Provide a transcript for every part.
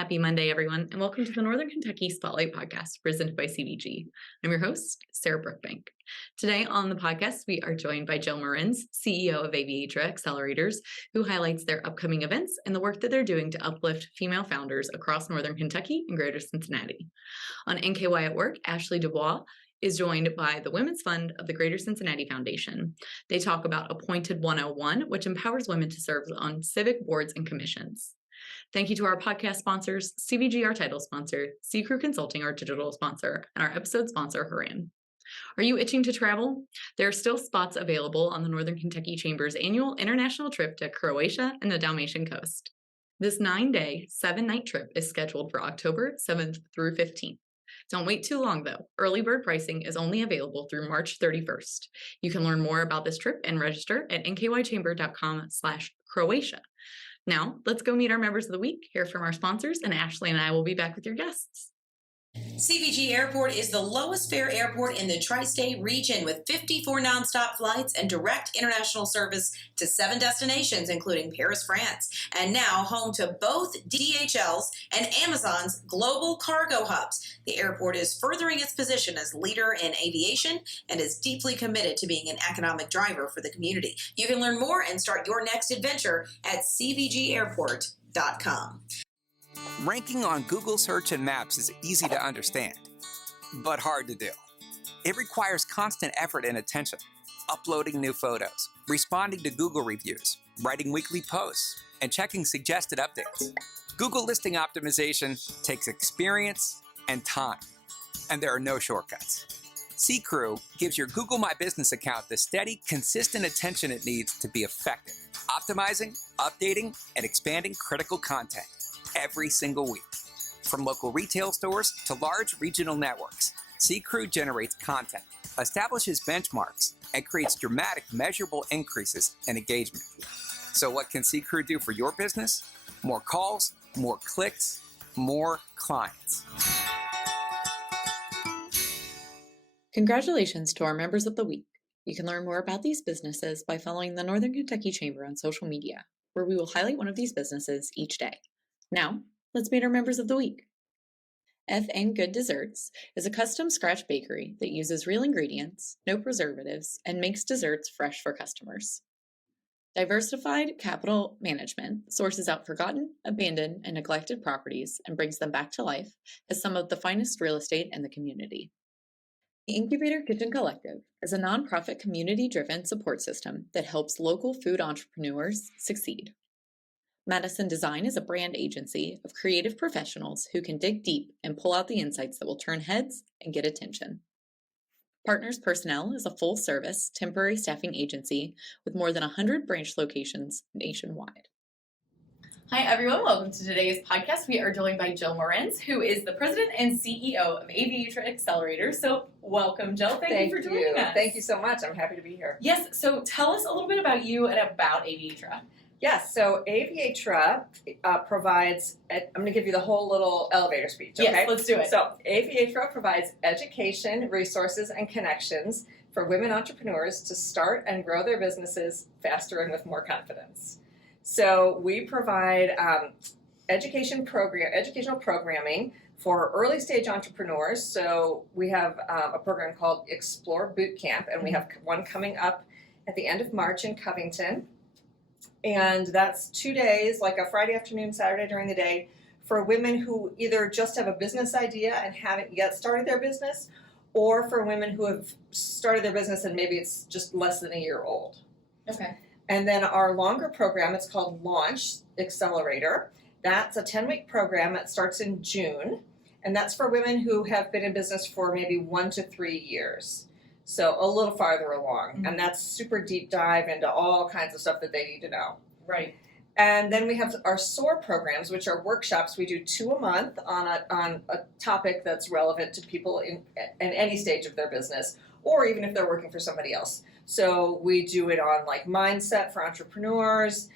Happy Monday, everyone, and welcome to the Northern Kentucky Spotlight Podcast presented by CVG. I'm your host, Sarah Brookbank. Today on the podcast, we are joined by Jill Morenz, CEO of Aviatra Accelerators, who highlights their upcoming events and the work that they're doing to uplift female founders across Northern Kentucky and Greater Cincinnati. On NKY at Work, Ashley Dubois is joined by the Women's Fund of the Greater Cincinnati Foundation. They talk about Appointed 101, which empowers women to serve on civic boards and commissions. Thank you to our podcast sponsors, CVG, our title sponsor, C-Crew Consulting, our digital sponsor, and our episode sponsor, Haran. Are you itching to travel? There are still spots available on the Northern Kentucky Chamber's annual international trip to Croatia and the Dalmatian coast. This 9-day, 7-night trip is scheduled for October 7th through 15th. Don't wait too long, though. Early bird pricing is only available through March 31st. You can learn more about this trip and register at nkychamber.com/Croatia. Now, let's go meet our members of the week, hear from our sponsors, and Ashley and I will be back with your guests. CVG Airport is the lowest fare airport in the tri-state region with 54 nonstop flights and direct international service to 7 destinations, including Paris, France, and now home to both DHL's and Amazon's global cargo hubs. The airport is furthering its position as leader in aviation and is deeply committed to being an economic driver for the community. You can learn more and start your next adventure at cvgairport.com. Ranking on Google Search and Maps is easy to understand, but hard to do. It requires constant effort and attention, uploading new photos, responding to Google reviews, writing weekly posts, and checking suggested updates. Google listing optimization takes experience and time, and there are no shortcuts. C-Crew gives your Google My Business account the steady, consistent attention it needs to be effective, optimizing, updating, and expanding critical content every single week. From local retail stores to large regional networks, C-Crew generates content, establishes benchmarks, and creates dramatic, measurable increases in engagement. So what can C-Crew do for your business? More calls, more clicks, more clients. Congratulations to our members of the week. You can learn more about these businesses by following the Northern Kentucky Chamber on social media, where we will highlight one of these businesses each day. Now, let's meet our members of the week. FN Good Desserts is a custom scratch bakery that uses real ingredients, no preservatives, and makes desserts fresh for customers. Diversified Capital Management sources out forgotten, abandoned, and neglected properties and brings them back to life as some of the finest real estate in the community. The Incubator Kitchen Collective is a nonprofit community-driven support system that helps local food entrepreneurs succeed. Madison Design is a brand agency of creative professionals who can dig deep and pull out the insights that will turn heads and get attention. Partners Personnel is a full-service temporary staffing agency with more than 100 branch locations nationwide. Hi, everyone. Welcome to today's podcast. We are joined by Jill Morenz, who is the president and CEO of Aviatra Accelerators. So welcome, Jill. Thank you for joining us. Thank you so much. I'm happy to be here. Yes. So tell us a little bit about you and about Aviatra. Yes, so Aviatra provides, I'm going to give you the whole little elevator speech, okay? Yes, let's do it. So Aviatra provides education, resources, and connections for women entrepreneurs to start and grow their businesses faster and with more confidence. So we provide educational programming for early stage entrepreneurs. So we have a program called Explore Bootcamp, and we have one coming up at the end of March in Covington. And that's 2 days, like a Friday afternoon, Saturday during the day, for women who either just have a business idea and haven't yet started their business, or for women who have started their business and maybe it's just less than a year old. Okay. And then our longer program, it's called Launch Accelerator. That's a 10-week program that starts in June, and that's for women who have been in business for maybe 1 to 3 years. So a little farther along, and that's super deep dive into all kinds of stuff that they need to know. Right. And then we have our SOAR programs, which are workshops. We do 2 a month on a topic that's relevant to people in any stage of their business, or even if they're working for somebody else. So we do it on like mindset for entrepreneurs.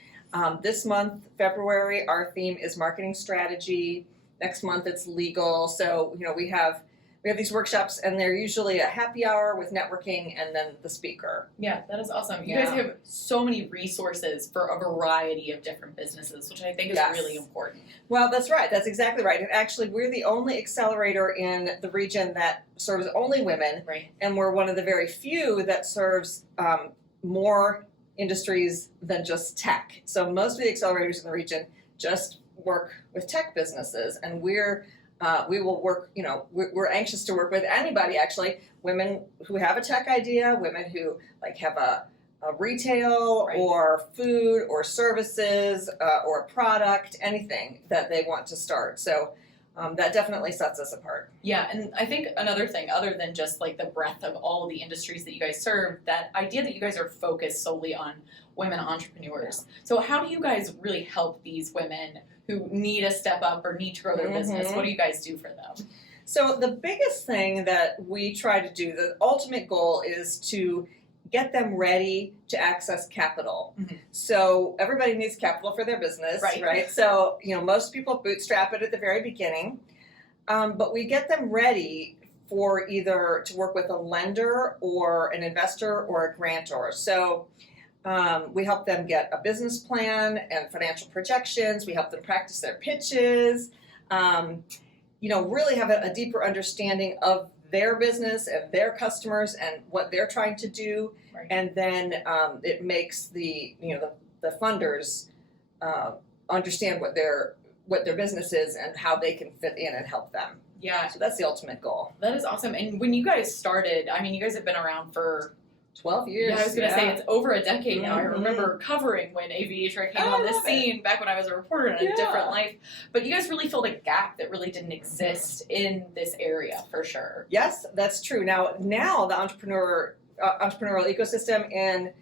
This month, February, our theme is marketing strategy. Next month, it's legal. So, we have we have these workshops, and they're usually a happy hour with networking and then the speaker. Yeah, that is awesome. You guys have so many resources for a variety of different businesses, which I think is really important. Well, that's right. That's exactly right. And actually, we're the only accelerator in the region that serves only women. Right. And we're one of the very few that serves more industries than just tech. So most of the accelerators in the region just work with tech businesses, and we will work, we're anxious to work with anybody, actually, women who have a tech idea, women who have a retail or food or services or a product, anything that they want to start. So that definitely sets us apart. Yeah, and I think another thing, other than just the breadth of all the industries that you guys serve, that idea that you guys are focused solely on women entrepreneurs. So how do you guys really help these women who need a step up or need to grow their business? What do you guys do for them? So the biggest thing that we try to do, the ultimate goal, is to get them ready to access capital. Mm-hmm. So everybody needs capital for their business, right? So, most people bootstrap it at the very beginning, but we get them ready for either to work with a lender or an investor or a grantor. So we help them get a business plan and financial projections. We help them practice their pitches, really have a deeper understanding of their business and their customers and what they're trying to do. Right. And then it makes the funders understand what their business is and how they can fit in and help them. Yeah. So that's the ultimate goal. That is awesome. And when you guys started, you guys have been around for 12 years. Yeah, I was going to say it's over a decade now. I remember covering when Aviatra came on the scene back when I was a reporter in a different life. But you guys really filled a gap that really didn't exist in this area, for sure. Yes, that's true. Now the entrepreneurial ecosystem in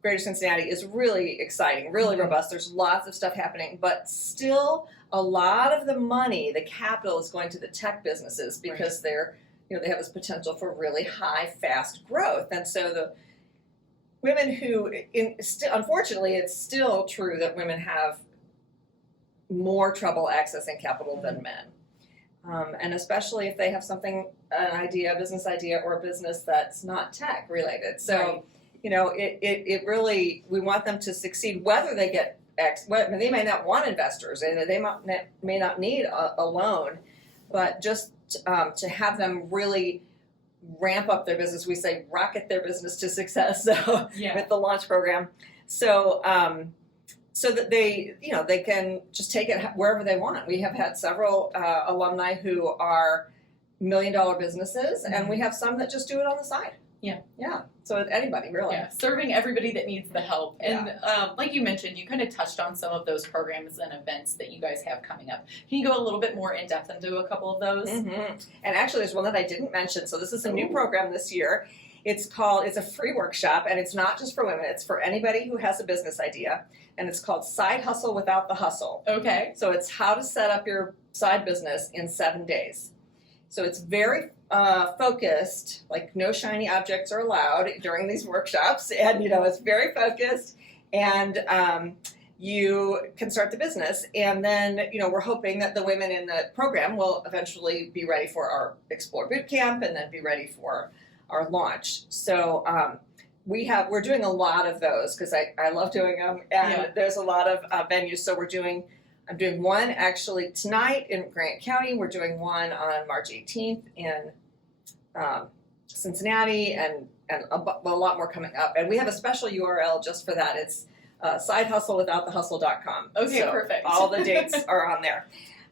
Greater Cincinnati is really exciting, really robust. There's lots of stuff happening, but still a lot of the money, the capital, is going to the tech businesses because they're they have this potential for really high, fast growth. And so the women who, unfortunately, it's still true that women have more trouble accessing capital than men. And especially if they have a business idea or a business that's not tech related. So, it really, we want them to succeed, whether they get they may not want investors and they may not need a loan, but just to have them really ramp up their business. We say rocket their business to success. So with the launch program, so that they can just take it wherever they want. We have had several alumni who are $1 million businesses, and we have some that just do it on the side. Yeah. So anybody, really. Yeah, serving everybody that needs the help. And like you mentioned, you kind of touched on some of those programs and events that you guys have coming up. Can you go a little bit more in depth into a couple of those? Mm-hmm. And actually, there's one that I didn't mention. So this is a new program this year. It's a free workshop, and it's not just for women. It's for anybody who has a business idea. And it's called Side Hustle Without the Hustle. Okay. So it's how to set up your side business in 7 days. So it's very focused, no shiny objects are allowed during these workshops, and it's very focused, and you can start the business, and then we're hoping that the women in the program will eventually be ready for our Explore Bootcamp and then be ready for our launch. So we're doing a lot of those because I love doing them, and there's a lot of venues. So I'm doing one actually tonight in Grant County. We're doing one on March 18th in Cincinnati, and a lot more coming up. And we have a special URL just for that. It's sidehustlewithoutthehustle.com. Okay, so perfect. All the dates are on there.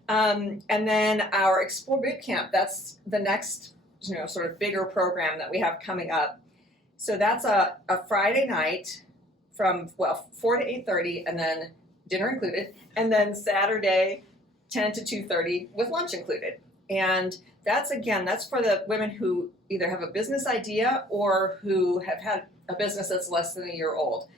And then our Explore Bootcamp, that's the next sort of bigger program that we have coming up. So that's a Friday night from 4 to 8:30, and then dinner included, and then Saturday 10 to 2:30 with lunch included. And that's for the women who either have a business idea or who have had a business that's less than a year old.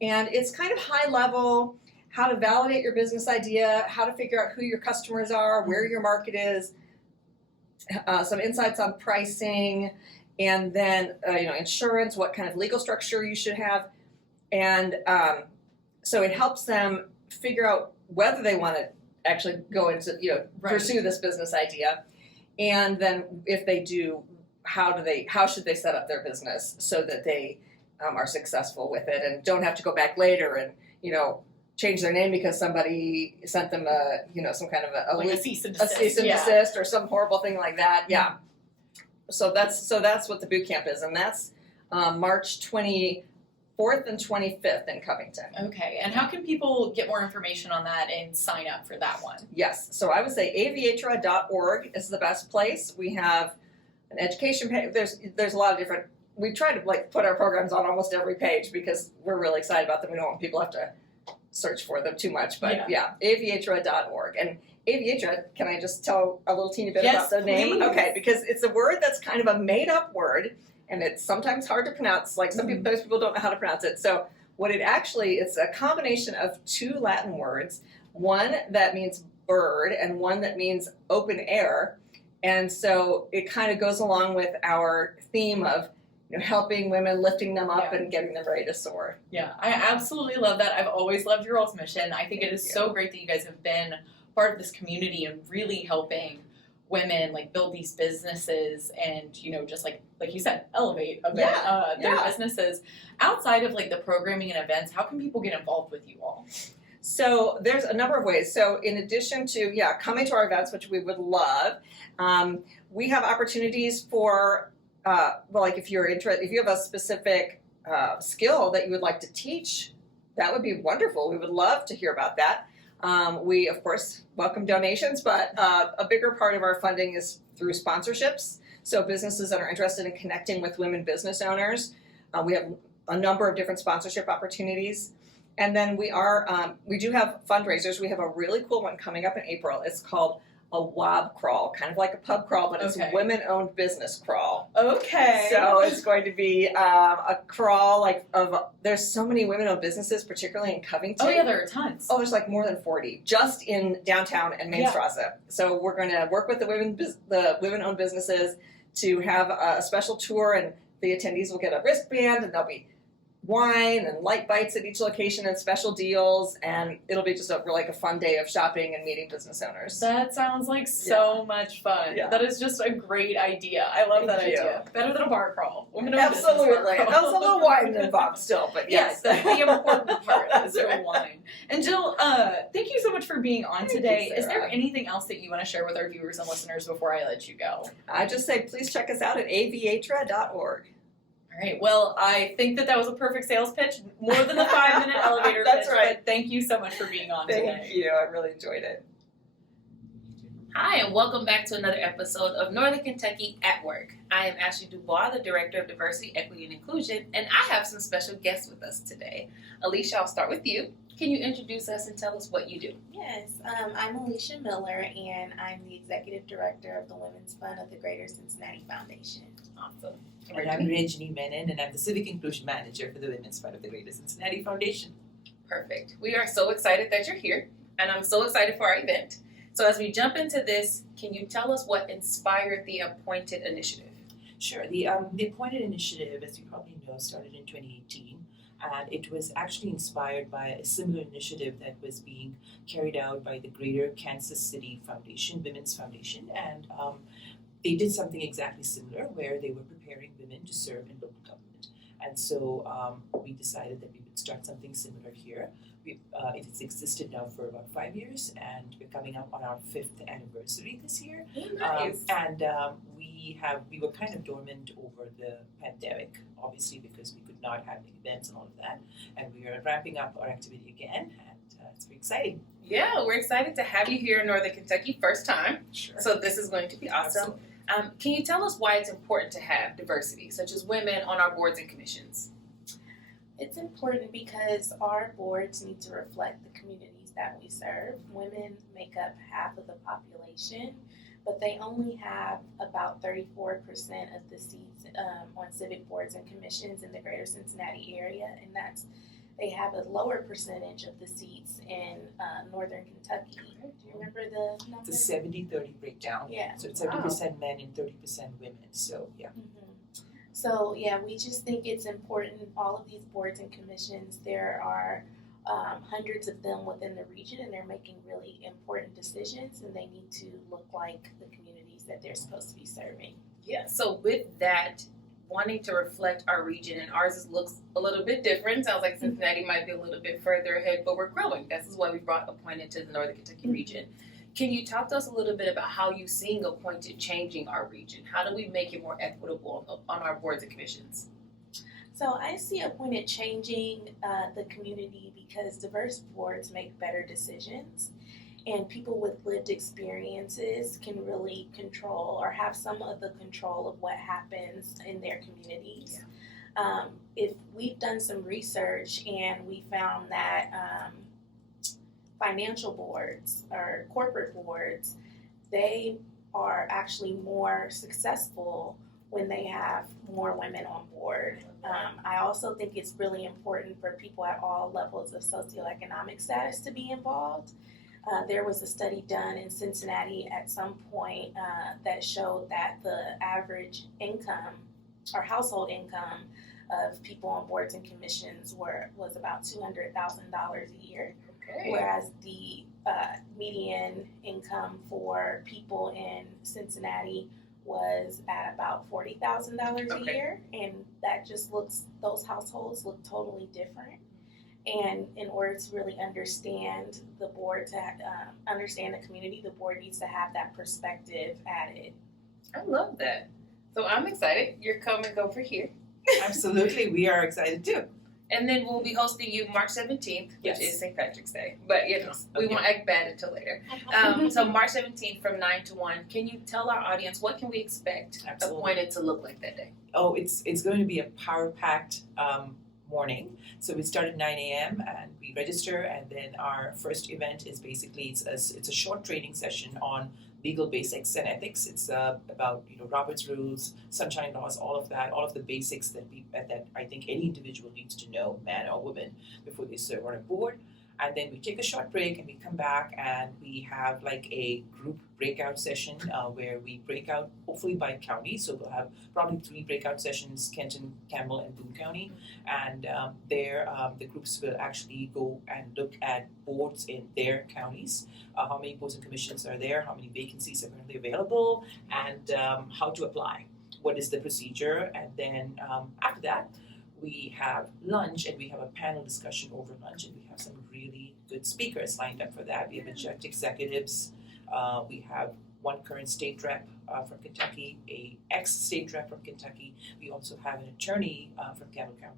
And it's kind of high level, how to validate your business idea, how to figure out who your customers are, where your market is, some insights on pricing, and then insurance, what kind of legal structure you should have. And so it helps them figure out whether they want to actually go into pursue this business idea. And then if they do, how should they set up their business so that they are successful with it and don't have to go back later and, change their name because somebody sent them some kind of a cease and desist. A cease and desist or some horrible thing like that. Yeah. So that's what the boot camp is, and that's March 24th and 25th in Covington. Okay, and how can people get more information on that and sign up for that one? Yes, so I would say aviatra.org is the best place. We have an education page. There's a lot of different. We try to put our programs on almost every page because we're really excited about them. We don't want people to have to search for them too much, but aviatra.org. And Aviatra, can I just tell a little teeny bit about the name? Okay, because it's a word that's kind of a made-up word, and it's sometimes hard to pronounce. Most people don't know how to pronounce it. So it's a combination of two Latin words, one that means bird and one that means open air. And so it kind of goes along with our theme of helping women, lifting them up, and getting them ready to soar. Yeah, I absolutely love that. I've always loved your all's mission. I think it is so great that you guys have been part of this community and really helping women build these businesses and just like you said, elevate a bit their businesses. Outside of the programming and events, how can people get involved with you all? So there's a number of ways. So in addition to coming to our events, which we would love, we have opportunities for if you're interested, if you have a specific skill that you would like to teach, that would be wonderful. We would love to hear about that. We, of course, welcome donations, but a bigger part of our funding is through sponsorships. So businesses that are interested in connecting with women business owners, we have a number of different sponsorship opportunities. And then we do have fundraisers. We have a really cool one coming up in April. It's called a WOB crawl, kind of like a pub crawl, but it's a women-owned business crawl. Okay. So it's going to be a crawl there's so many women-owned businesses, particularly in Covington. Oh yeah, there are tons. Oh, there's more than 40 just in downtown and Main Strasse. So we're going to work with the women-owned businesses to have a special tour, and the attendees will get a wristband, and there'll be wine and light bites at each location and special deals, and it'll be just a fun day of shopping and meeting business owners. That sounds like so much fun. Yeah. That is just a great idea. I love that idea. Better than a bar crawl. Absolutely. There's a little wine involved still, but yes. That's the important part is the wine. And Jill, thank you so much for being on today. Is there anything else that you want to share with our viewers and listeners before I let you go? I just say please check us out at aviatra.org. All right. Well, I think that was a perfect sales pitch, more than the 5-minute elevator That's pitch. right. But thank you so much for being on today. Thank you. I really enjoyed it. Hi, and welcome back to another episode of Northern Kentucky at Work. I am Ashley Dubois, the Director of Diversity, Equity, and Inclusion, and I have some special guests with us today. Alicia, I'll start with you. Can you introduce us and tell us what you do? Yes, I'm Alicia Miller, and I'm the Executive Director of the Women's Fund of the Greater Cincinnati Foundation. Awesome. And I'm Rajani Menon, and I'm the Civic Inclusion Manager for the Women's Fund of the Greater Cincinnati Foundation. Perfect. We are so excited that you're here, and I'm so excited for our event. So as we jump into this, can you tell us what inspired the Appointed Initiative? Sure. The Appointed Initiative, as you probably know, started in 2018, and it was actually inspired by a similar initiative that was being carried out by the Greater Kansas City Foundation, Women's Foundation, and they did something exactly similar where they were preparing women to serve in local government. And so we decided that we would start something similar here. It's existed now for about 5 years, and we're coming up on our 5th anniversary this year. Nice. We were kind of dormant over the pandemic, obviously because we could not have events and all of that. And we are ramping up our activity again, and it's very exciting. Yeah, we're excited to have you here in Northern Kentucky, first time. Sure. So this is going to be awesome. Can you tell us why it's important to have diversity, such as women on our boards and commissions? It's important because our boards need to reflect the communities that we serve. Women make up half of the population, but they only have about 34% of the seats on civic boards and commissions in the greater Cincinnati area, and they have a lower percentage of the seats in northern Kentucky. Do you remember the number? It's a 70-30 breakdown. Yeah. So it's 70% men and 30% women. So, yeah. Mm-hmm. So, yeah, we just think it's important. All of these boards and commissions, there are hundreds of them within the region, and they're making really important decisions, and they need to look like the communities that they're supposed to be serving. Yeah, so with that, wanting to reflect our region, and ours looks a little bit different. Sounds like Cincinnati might be a little bit further ahead, but we're growing. This is why we brought Appointed to the Northern Kentucky region. Can you talk to us a little bit about how you seeing Appointed changing our region? How do we make it more equitable on our boards and commissions? So I see Appointed changing the community because diverse boards make better decisions, and people with lived experiences can really control or have some of the control of what happens in their communities. If we've done some research and we found that financial boards or corporate boards, they are actually more successful when they have more women on board. I also think it's really important for people at all levels of socioeconomic status to be involved. There was a study done in Cincinnati at some point that showed that the average income or household income of people on boards and commissions was about $200,000 a year, whereas the median income for people in Cincinnati was at about $40,000 a year, and that just those households look totally different. And in order to really understand the board, to understand the community, the board needs to have that perspective added. I love that. So I'm excited. You're coming over here. Absolutely, we are excited too. And then we'll be hosting you March 17th, which is St. Patrick's Day. But, you know, we won't act bad until later. So March 17th from 9 to 1. Can you tell our audience what can we expect Appointed to look like that day? Oh, it's going to be a power-packed morning. So we start at 9 a.m. and we register, and then our first event is basically it's a short training session on legal basics and ethics. It's about Robert's rules, sunshine laws, all of the basics that I think any individual needs to know, man or woman, before they serve on a board. And then we take a short break and we come back and we have like a group breakout session where we break out hopefully by county. So we'll have probably 3 breakout sessions, Kenton, Campbell, and Boone County. And there the groups will actually go and look at boards in their counties, how many boards and commissions are there, how many vacancies are currently available, and how to apply. What is the procedure? And then after that, we have lunch and we have a panel discussion over lunch, and we have some really good speakers lined up for that. We have executives, we have one current state rep from Kentucky, a ex-state rep from Kentucky. We also have an attorney from Campbell County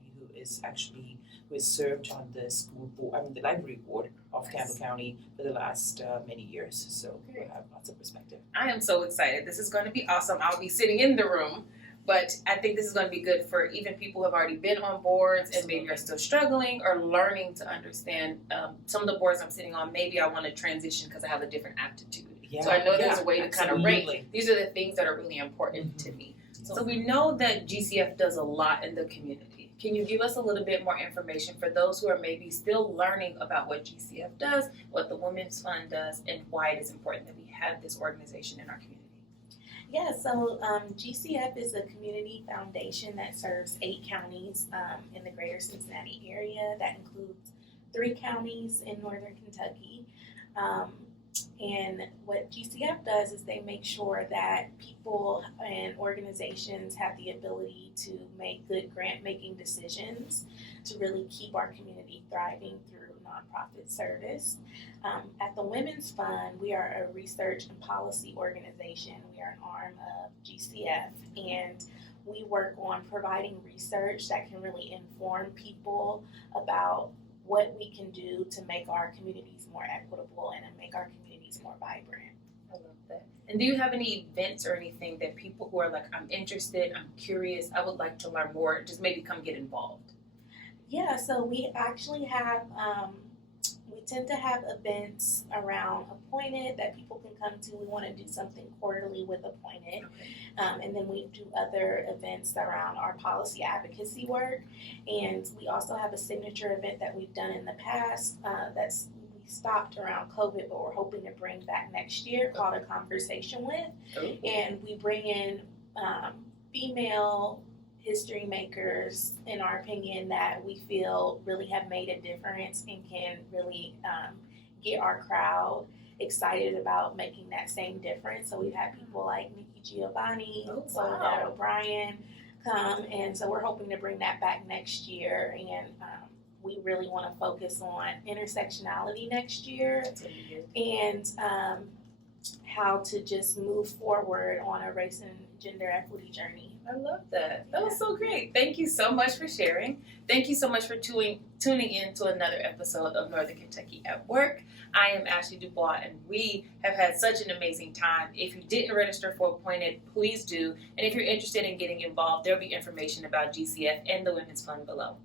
who has served on the library board of Campbell County for the last many years. So we'll have lots of perspective. I am so excited. This is going to be awesome. I'll be sitting in the room. But I think this is going to be good for even people who have already been on boards and maybe are still struggling or learning to understand some of the boards I'm sitting on. Maybe I want to transition because I have a different aptitude. So I know there's a way to kind of rank. These are the things that are really important to me. So we know that GCF does a lot in the community. Can you give us a little bit more information for those who are maybe still learning about what GCF does, what the Women's Fund does, and why it is important that we have this organization in our community? Yeah, so GCF is a community foundation that serves 8 counties in the greater Cincinnati area. That includes 3 counties in northern Kentucky. And what GCF does is they make sure that people and organizations have the ability to make good grant-making decisions to really keep our community thriving through nonprofit service. At the Women's Fund, we are a research and policy organization. We are an arm of GCF, and we work on providing research that can really inform people about what we can do to make our communities more equitable and to make our communities more vibrant. I love that. And do you have any events or anything that people who are like, I'm interested, I'm curious, I would like to learn more, just maybe come get involved? Yeah, so we actually have, we tend to have events around Appointed that people can come to. We want to do something quarterly with Appointed. And then we do other events around our policy advocacy work. And we also have a signature event that we've done in the past we stopped around COVID, but we're hoping to bring back next year, called A Conversation With. And we bring in female history makers, in our opinion, that we feel really have made a difference and can really get our crowd excited about making that same difference. So we've had people like Nikki Giovanni, Oh, Soledad wow. O'Brien come, and so we're hoping to bring that back next year. And we really want to focus on intersectionality next year and how to just move forward on a race and gender equity journey. I love that. That was so great. Thank you so much for sharing. Thank you so much for tuning in to another episode of Northern Kentucky at Work. I am Ashley Dubois, and we have had such an amazing time. If you didn't register for Appointed, please do. And if you're interested in getting involved, there'll be information about GCF and the Women's Fund below.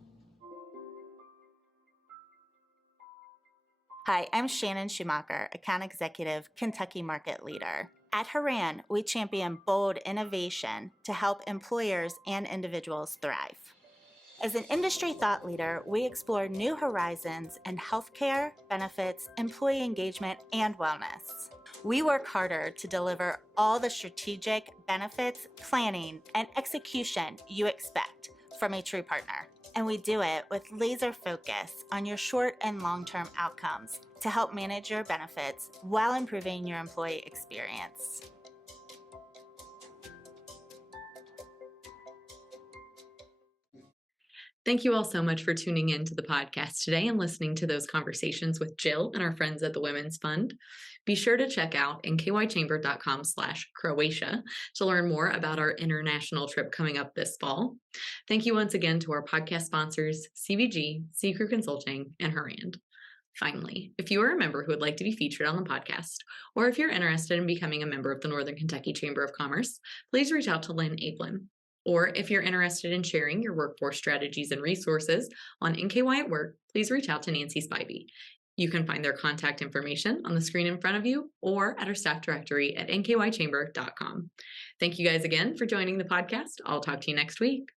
Hi, I'm Shannon Schumacher, Account Executive, Kentucky Market Leader. At Haran, we champion bold innovation to help employers and individuals thrive. As an industry thought leader, we explore new horizons in healthcare, benefits, employee engagement, and wellness. We work harder to deliver all the strategic benefits, planning, and execution you expect from a true partner. And we do it with laser focus on your short and long-term outcomes to help manage your benefits while improving your employee experience. Thank you all so much for tuning in to the podcast today and listening to those conversations with Jill and our friends at the Women's Fund. Be sure to check out nkychamber.com/Croatia to learn more about our international trip coming up this fall. Thank you once again to our podcast sponsors, CVG, C Crew Consulting, and Haran. Finally, if you are a member who would like to be featured on the podcast, or if you're interested in becoming a member of the Northern Kentucky Chamber of Commerce, please reach out to Lynn Ablin. Or if you're interested in sharing your workforce strategies and resources on NKY at Work, please reach out to Nancy Spivey. You can find their contact information on the screen in front of you or at our staff directory at nkychamber.com. Thank you guys again for joining the podcast. I'll talk to you next week.